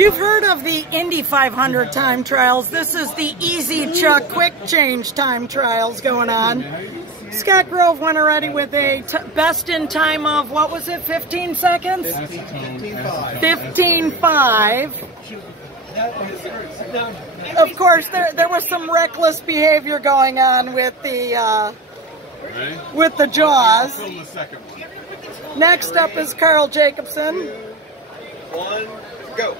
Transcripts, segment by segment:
You've heard of the Indy 500 time trials. This is the Easy Chuck Quick Change time trials going on. Scott Grove went already with a best in time of, what was it, 15 seconds? 15.5. Of course, there was some reckless behavior going on with the jaws. Next up is Carl Jacobson. 1, go.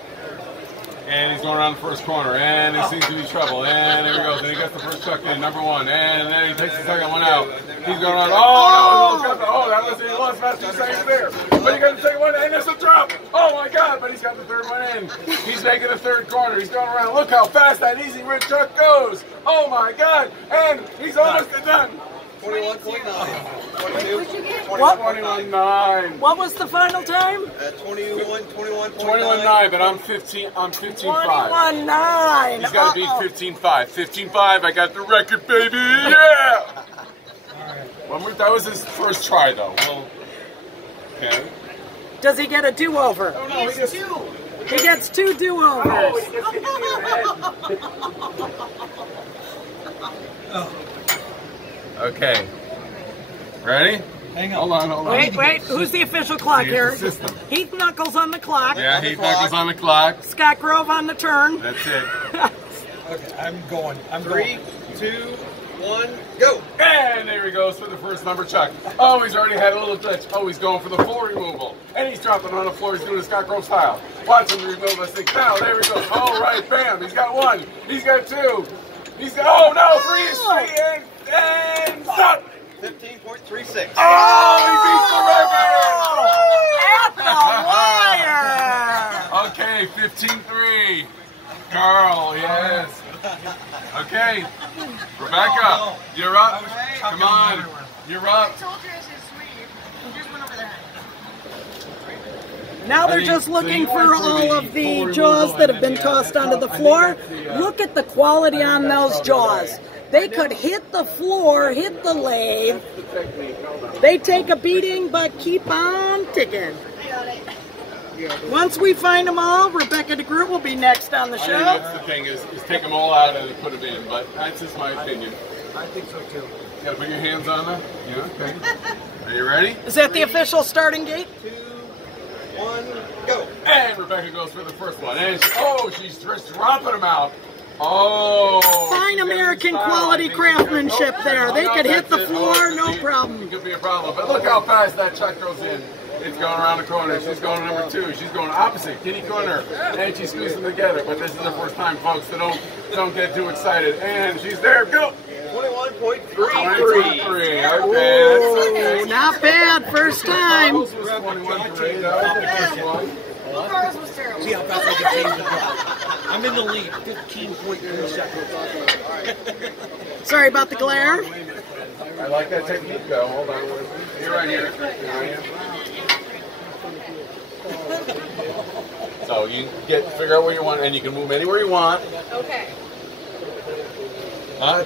And he's going around the first corner, and there seems to be trouble. And there he goes, and he gets the first chuck in, number 1, and then he takes the second one out. He's going around. Oh, no, that was he lost about 2 seconds there. But he got the second one, and there's a drop. Oh my God! But he's got the third one in. He's making the third corner. He's going around. Look how fast that easy red chuck goes. Oh my God! And he's almost done. 21.9. 22. 21.9. What was the final time? 21.9. 21.9, but I'm 15. I'm 15.5. 21.9. He's got to beat 15.5. 15.5. I got the record, baby. Yeah. That was his first try, though. Well, okay. Does he get a do-over? Oh, no, he gets 2. He gets 2 do-overs. Okay. Ready? Hang on. Hold on. Wait. Who's the official clock here? System. Heath Knuckles on the clock. Yeah, Heath Knuckles on the clock. Scott Grove on the turn. That's it. Okay, I'm going. 3, 2, 1, go. And there he goes for the first number chuck. Oh, he's already had a little glitch. Oh, he's going for the floor removal. And he's dropping on the floor. He's doing a Scott Grove style. Watch him remove this thing. Now, there he goes. All right, bam. He's got 1. He's got 2. He's got, oh, no, 3 and stop. 15.36. Oh, he beats the record. At the wire. Okay, 15-3. Carl, yes. Okay, Rebecca, you're up. Come on, you're up. Now they're just looking for all of the jaws that have been tossed onto the floor. Look at the quality on those jaws. They could hit the floor, hit the lathe. They take a beating, but keep on ticking. Once we find them all, Rebecca DeGroot will be next on the show. I think that's the thing, is take them all out and put them in, but that's just my opinion. I think so too. You gotta put your hands on them? Yeah, okay. Are you ready? Is that the official starting gate? 2, 1, go. And Rebecca goes for the first one. And she's just dropping them out. Oh. Fine American quality craftsmanship there. They could hit the floor, no problem. It could be a problem. But look how fast that chuck goes in. It's going around the corner. She's going number 2. She's going opposite, kitty corner. And she's squeezing them together. But this is the first time, folks, so don't get too excited. And she's there. Go. 21.33. Okay, that's okay. Not bad, first time. Was 21.3. That was the first one. See how fast I can change the clock. I'm in the lead, 15.3 seconds. Sorry about the glare. I like that technique, though. Hold on. You're right here. So you figure out where you want, and you can move anywhere you want. Okay.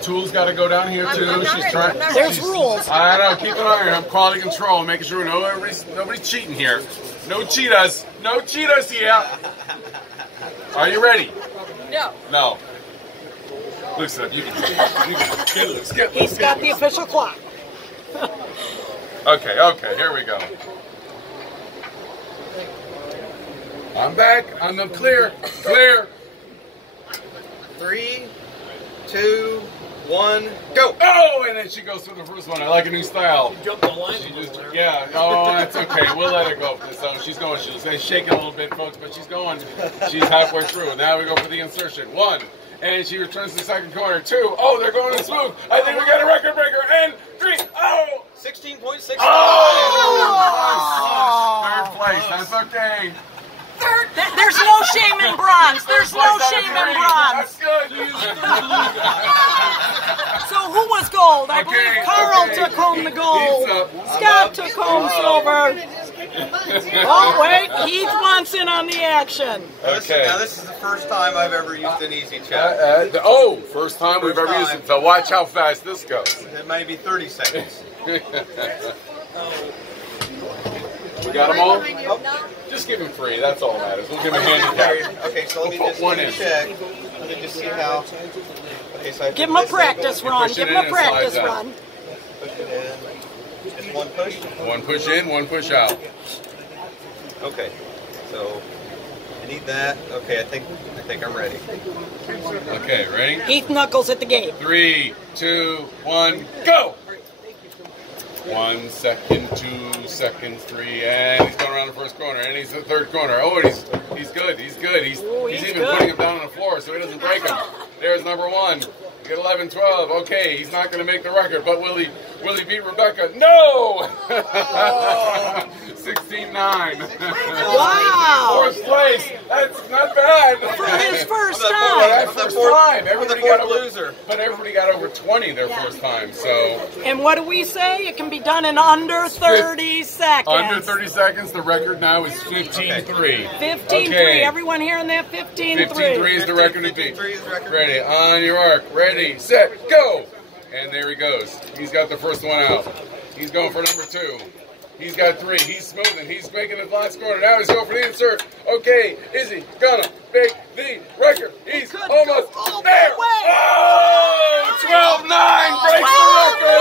Tool's got to go down here too. She's trying. There's rules. I know. Keep an eye on her. I'm quality control, making sure nobody's cheating here. No cheetahs. No cheetahs here. Are you ready? No. No. Listen, you can get loose. He's got the official clock. Okay, here we go. I'm back. I'm clear. 3, 2, 1, go. Oh, and then she goes through the first one. I like a new style. Jump the line. Yeah. Oh, that's okay. We'll let her go. So she's going. She's shaking a little bit, folks, but she's going. She's halfway through. Now we go for the insertion. 1. And she returns to the second corner. 2. Oh, they're going in smooth. I think we got a record breaker. And 3. Oh. 16.6. Oh. Third place. That's okay. There's no shame in bronze. There's no shame in bronze. That's good. So who was gold? I believe Carl took home the gold. Scott took home silver. Oh, wait. Heath wants in on the action. Okay. Now, this is the first time I've ever used an easy check. First time we've ever used it. So watch how fast this goes. It may be 30 seconds. We got them all? Just give him 3. That's all that matters. We'll give him a handicap. Okay, so let me We'll just put 1 in. check. Let me just see how. Okay, so I Give him a practice run. Give him a practice run. Push it in. Just 1 push. 1 push in, 1 push out. Okay, so I need that. Okay, I think I'm ready. Okay, ready? Heath Knuckles at the gate. 3, 2, 1, go! 1 second, 2 seconds, 3, and he's going around the first corner, and he's the third corner. Oh, and he's good. He's good. He's even good. putting him down on the floor so he doesn't break him. There's number 1. You get 11, 12. Okay, he's not going to make the record, but will he beat Rebecca? No! 16-9. Wow! 4th place. That's not bad. For his first For time. that first time. Everybody got over, loser. but everybody got over 20 their first time. So And what do we say? It can be done in under 30 seconds. under 30 seconds. The record now is 15-3. 15-3. Okay. Everyone hearing that? 15-3. 15-3 is the record to beat. 15-3 is the record. Ready, on your mark. Ready, set, go! And there he goes. He's got the first one out. He's going for number 2. He's got 3. He's smoothing. He's making his last corner. Now he's going for the insert. Okay, is he gonna make the record? He's almost there. Oh, 12-9 breaks the record.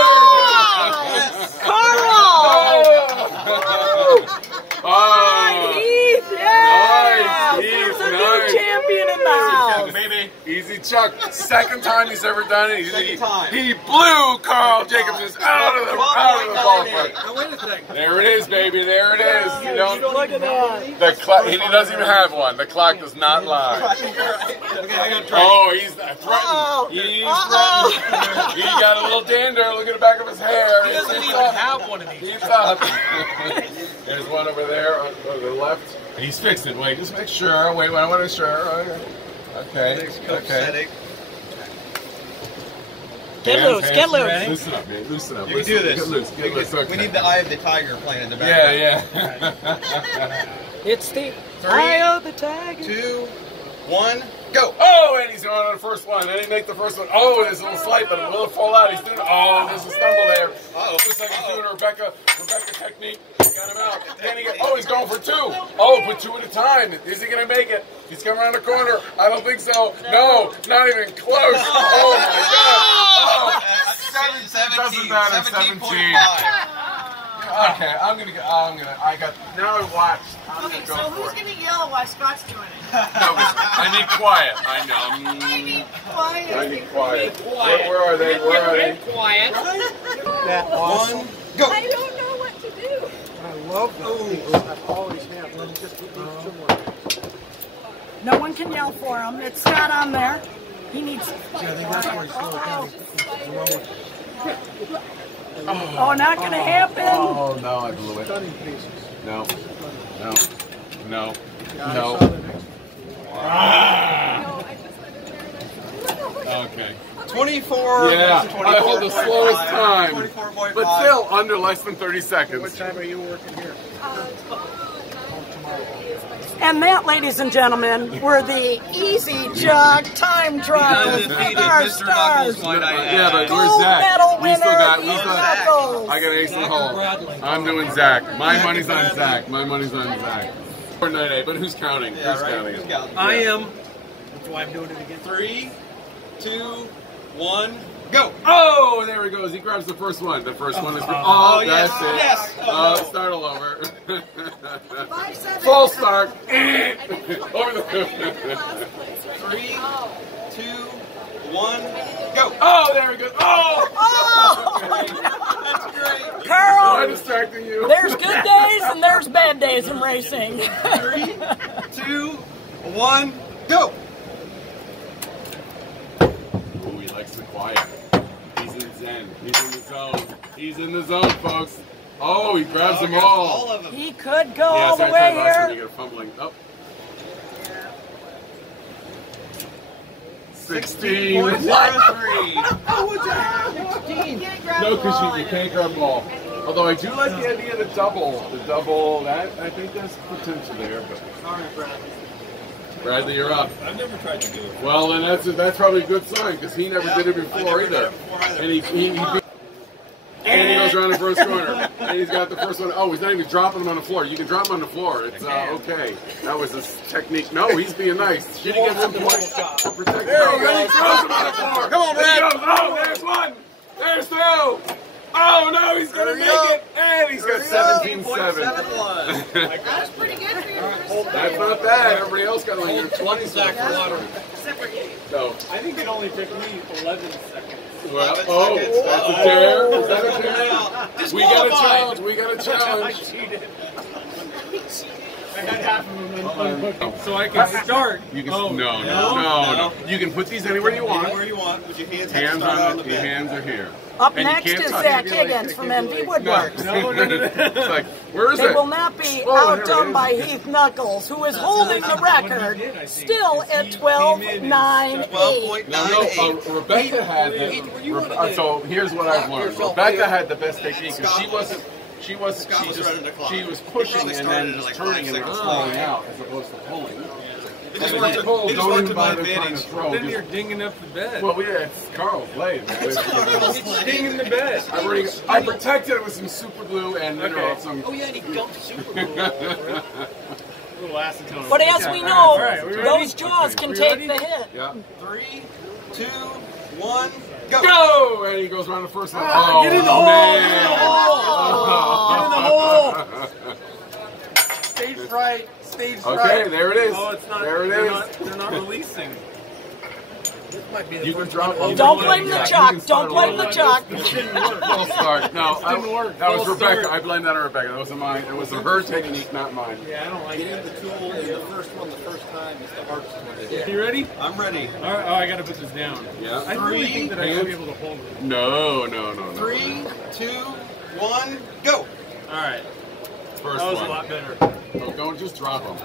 Carl! Oh, Heath, yeah! Nice, There's Heath, a nice. new champion in the house. baby. Easy Chuck. Second time he's ever done it. Second time. He blew Carl Jacobson out of the ballpark. Now wait a second. There it is, baby. There it is. You don't. Look at that. The clock. He doesn't even have one. The clock does not lie. Okay, I gotta try. Oh, he's threatened. He's threatened. He got a little dander. Look at the back of his hair. He doesn't even have one of these. He's up. There's one over there on the left. He's fixed it. Wait, just make sure. Wait, I want to sure. Okay. Okay. Get loose, get loose. Loosen up, man. Loosen up. You can do this. Get loose. Get loose. Okay. We need the eye of the tiger playing in the Yeah, background. yeah. It's the 3, eye of the tiger. 2, 1, go! Oh, and he's going on the first one. Then he make the first one. Oh, there's a little slight, but it will fall out. He's doing. Oh, there's a stumble there. Oh, looks like he's doing a Rebecca technique. Got him out. Then he's going for 2. Oh, but 2 at a time. Is he going to make it? He's coming around the corner. I don't think so. No, not even close. Oh my God. Oh, 17. Doesn't matter. 17. Okay, now I watched. I'm Okay, gonna so go who's for it. going to yell while Scott's doing it? No, I need quiet. I know. I need quiet. I need quiet. Where are they? Where are they? Quiet. That one, go! I don't know what to do. No one can yell for him. It's not on there. He needs. Oh, not gonna happen. Oh no, I blew it. No. No. No. No. Ah. Okay. 24. Yeah, I hold the slowest time. 24.5. But still under less than 30 seconds. What time are you working here? And that, ladies and gentlemen, were the Easy Jug time trials with our stars. Yeah, but where's Gold Zach? medal We still winner, got, Heath Knuckles. I got Ace in the hole. I'm doing Zach. My money's on Zach. My money's on Zach. Or night eight, but who's counting? Yeah, Who's right. counting? I am. That's why I'm doing it again. 3, 2, 1, go! Oh, there he goes. He grabs the first one. The first one is. Oh, yes, that's it. yes. Oh, start all over. 5 seconds. Full start. Over the. 3, 2, 1, go! Oh, there he goes. Oh! That's great! Am I Carl, distracting you? there's good days and there's bad days in racing. 3, 2, 1, go! Ooh, he likes the quiet. He's in zen. He's in the zone. He's in the zone, folks. Oh, he grabs them all. All of them. He could go Yeah, all the sorry, way last one here. you get a fumbling. Oh. 16. What? 16.03. No, because you can't grab them all. Although I do like the idea of the double. The double, that, I think there's potential there. But Sorry, Brad. Bradley, you're up. I've never tried to do it. Well, then that's probably a good sign because he never did it before either. And he beat And he goes around the first corner. And he's got the first one. Oh, he's not even dropping them on the floor. You can drop them on the floor. It's okay. That was his technique. No, he's being nice. Should he get 1 point to protect? No, then he throws them on the floor. Come on, Brad. Oh, there's one. There's two. Oh, no, he's going to make it. And he's got 17-7. That's pretty good for you. That's not bad. Everybody else got like 20 seconds. Except for you. So, I think it only took me 11 seconds. well, oh, that's a dare. Is that a dare? We got a challenge. We got a I challenge. cheated. I had half of them unhooked, so I can start. You can, no. You can put these anywhere you want. Anywhere you want, with your hands have to Hands start on the it. Your bed. hands are here. Up And you next can't is touch Zach it. Higgins from MV No. Woodworks. It's like, where is They it? will not be Oh, there it outdone is. by Heath Knuckles, who is holding the record, still at 12.98. 12.98. Rebecca had the. So here's what I've learned. Rebecca had the best technique because she was pushing and then just turning and throwing out as opposed to pulling. It just And worked if you to- pull, it just don't worked even to my bother trying to advantage. throw. Then Just- you're dinging up the bed. Well, yeah, it's Carl's blade. It's dinging the bed. I protected it with some super glue and some. Oh yeah, and he dumped super glue. Little acetone. But as we know, those jaws can take the hit. Yeah. 3, 2, 1, go! Go! And he goes around the first one. Get in the hole! Man. Get in the hole! Stage fright. Stage Okay, fright. there it is. Oh, it's not. There it They're not releasing. Might be the You can first drop one. them. Don't blame the You chuck. can start Don't blame rolling. the chuck. It didn't work. False start. No, Didn't work. that was False Rebecca. start. I blame that on Rebecca. That wasn't mine. It was her technique, not mine. Yeah, I don't like Getting it. the tool in the first one the first time is the hardest one to do. You ready? I'm ready. All right. Oh, I gotta put this down. Yeah. I really think that I should be able to hold it. No. 3, 2, 1, go! All right. First That was one. a lot better. Oh, don't just drop them.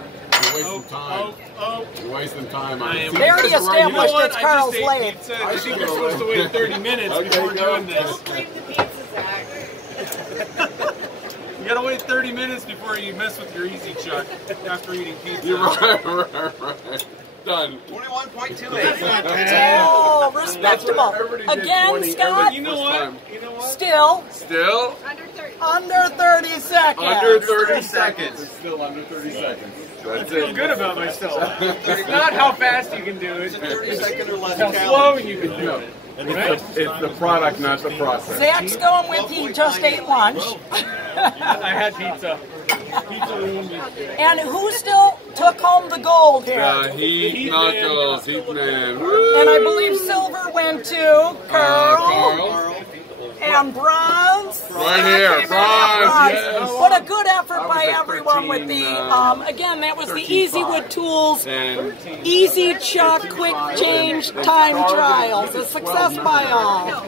You're wasting time. Oh. You're wasting time on I it. am- See, They already this is right You know established what? it's Carl's I lathe. just ate pizza. I think you're supposed to wait 30 minutes Okay, before go. doing this. Don't blame the pizza, Zach. You gotta wait 30 minutes before you mess with your easy chuck after eating pizza. You're right. Done. 21.28. Oh, respectable. Everybody did Again, 20 Scott, You know first what? time. You know what? still Still Under 30. under 30 seconds. under 30 seconds. seconds. It's still under 30 seconds. I That's feel it. good about myself. It's not how fast you can do it. 30-second or less How challenge. slow you can do No. it. It's the product, not the process. Zach's going with he just ate lunch. I had pizza. Pizza ruined me. And who still took home the gold here? Heat Knuckles, Heat Man. Woo! And I believe silver went to Carl. Carl. And bronze. Right here, came in at bronze, yes. What a good effort I was by at everyone with 13, the, again, that was the 13.5. Easy Wood Tools And Easy Chuck Quick Change Time Trials. A success by all.